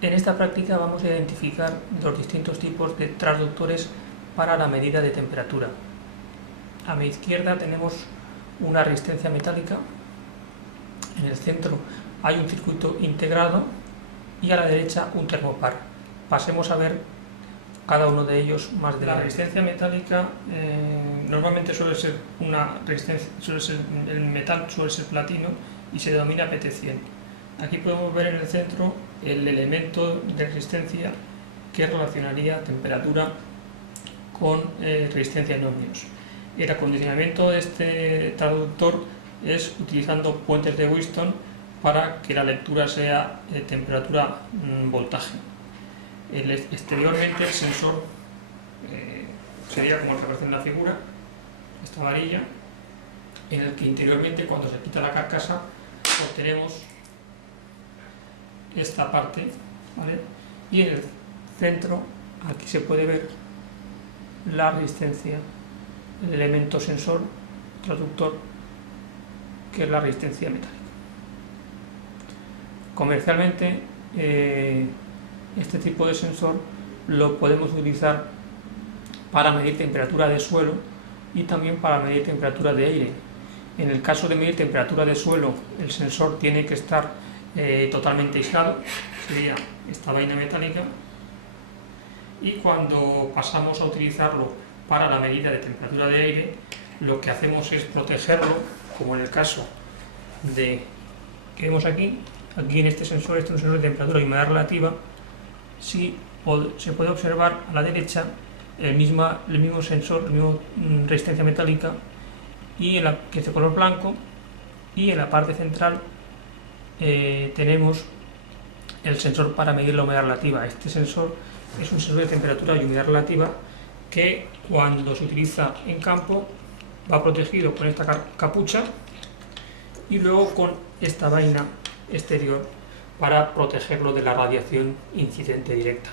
En esta práctica vamos a identificar los distintos tipos de transductores para la medida de temperatura. A mi izquierda tenemos una resistencia metálica, en el centro hay un circuito integrado y a la derecha un termopar. Pasemos a ver cada uno de ellos más de la resistencia metálica. Normalmente suele ser una resistencia, el metal suele ser platino y se denomina PT100. Aquí podemos ver en el centro el elemento de resistencia que relacionaría temperatura con resistencia en ohmios. El acondicionamiento de este traductor es utilizando puentes de Wheatstone para que la lectura sea temperatura-voltaje. Exteriormente el sensor sería como el que aparece en la figura, esta varilla, en el que interiormente, cuando se quita la carcasa, obtenemos esta parte, ¿vale? Y en el centro aquí se puede ver la resistencia, el elemento sensor traductor, que es la resistencia metálica. Comercialmente este tipo de sensor lo podemos utilizar para medir temperatura de suelo y también para medir temperatura de aire. En el caso de medir temperatura de suelo, el sensor tiene que estar totalmente aislado, sería esta vaina metálica, y cuando pasamos a utilizarlo para la medida de temperatura de aire, lo que hacemos es protegerlo, como en el caso de que vemos aquí en este sensor. Este es un sensor de temperatura y humedad relativa. Se puede observar a la derecha el mismo sensor, la misma resistencia metálica, y que es de color blanco, y en la parte central tenemos el sensor para medir la humedad relativa. Este sensor es un sensor de temperatura y humedad relativa que, cuando se utiliza en campo, va protegido con esta capucha y luego con esta vaina exterior para protegerlo de la radiación incidente directa,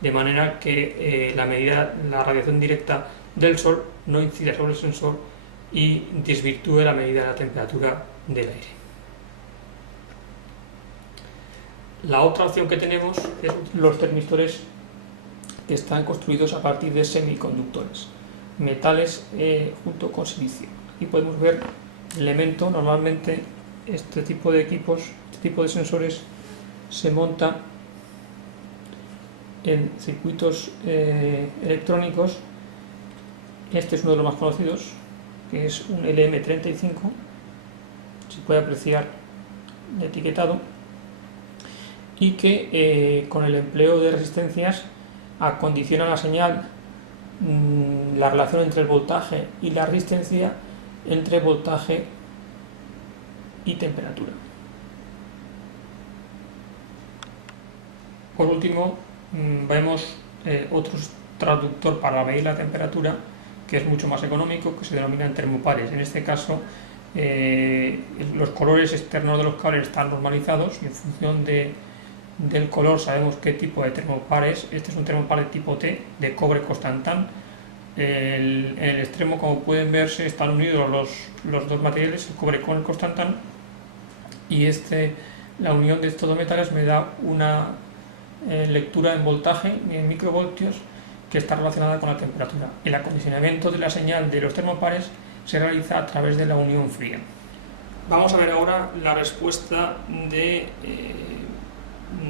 de manera que la radiación directa del sol no incida sobre el sensor y desvirtúe la medida de la temperatura del aire. La otra opción que tenemos es los termistores, que están construidos a partir de semiconductores, metales junto con silicio. Aquí podemos ver el elemento. Normalmente este tipo de equipos, este tipo de sensores, se monta en circuitos electrónicos. Este es uno de los más conocidos, que es un LM35, se puede apreciar el etiquetado, y que con el empleo de resistencias acondiciona la señal, la relación entre el voltaje y la resistencia, entre voltaje y temperatura. Por último, vemos otro traductor para medir la temperatura, que es mucho más económico, que se denominan termopares. En este caso, los colores externos de los cables están normalizados y en función del color sabemos qué tipo de termopar es. Este es un termopar de tipo T, de cobre constantán. En el extremo, como pueden verse, están unidos los dos materiales, el cobre con el constantán, y la unión de estos dos metales me da una lectura en voltaje, en microvoltios, que está relacionada con la temperatura. El acondicionamiento de la señal de los termopares se realiza a través de la unión fría. Vamos a ver ahora la respuesta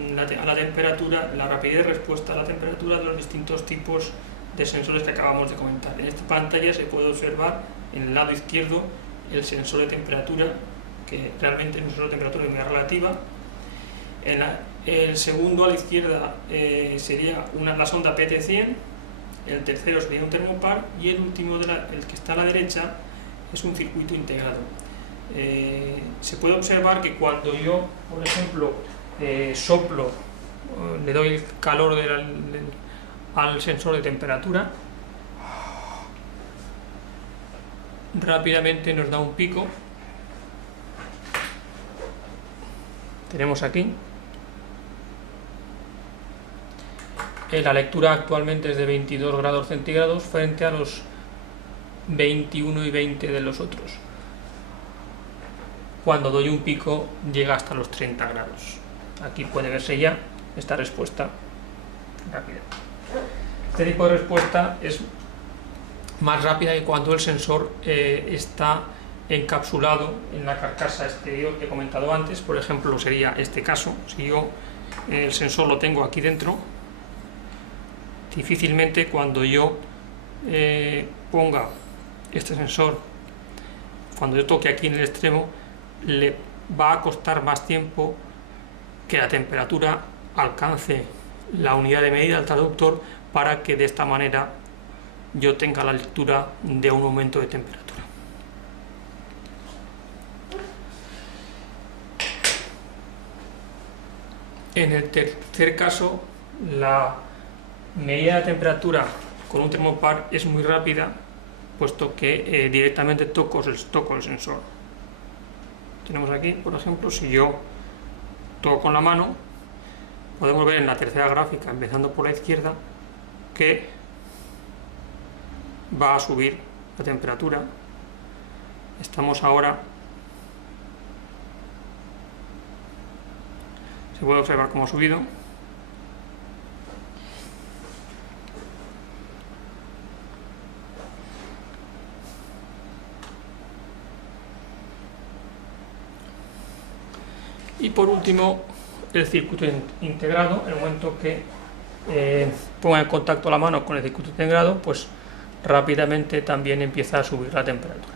a la temperatura, la rapidez de respuesta a la temperatura de los distintos tipos de sensores que acabamos de comentar. En esta pantalla se puede observar en el lado izquierdo el sensor de temperatura, que realmente es un sensor de temperatura y humedad relativa. El segundo a la izquierda sería la sonda PT100, el tercero sería un termopar, y el último, el que está a la derecha, es un circuito integrado. Se puede observar que cuando yo, por ejemplo, soplo, le doy el calor al sensor de temperatura, rápidamente nos da un pico. Tenemos aquí. La lectura actualmente es de 22 grados centígrados frente a los 21 y 20 de los otros. Cuando doy un pico llega hasta los 30 grados. Aquí puede verse ya esta respuesta rápida. Este tipo de respuesta es más rápida que cuando el sensor está encapsulado en la carcasa exterior que he comentado antes. Por ejemplo, sería este caso. Si yo el sensor lo tengo aquí dentro, difícilmente cuando yo ponga este sensor, cuando yo toque aquí en el extremo, le va a costar más tiempo que la temperatura alcance la unidad de medida del traductor, para que de esta manera yo tenga la lectura de un aumento de temperatura. En el tercer caso, la medida de temperatura con un termopar es muy rápida, puesto que directamente toco el sensor. Tenemos aquí, por ejemplo, si yo toco con la mano, podemos ver en la tercera gráfica, empezando por la izquierda, que va a subir la temperatura. Estamos ahora, se puede observar cómo ha subido. Y por último, el circuito integrado. En el momento que ponga en contacto la mano con el circuito integrado, pues rápidamente también empieza a subir la temperatura.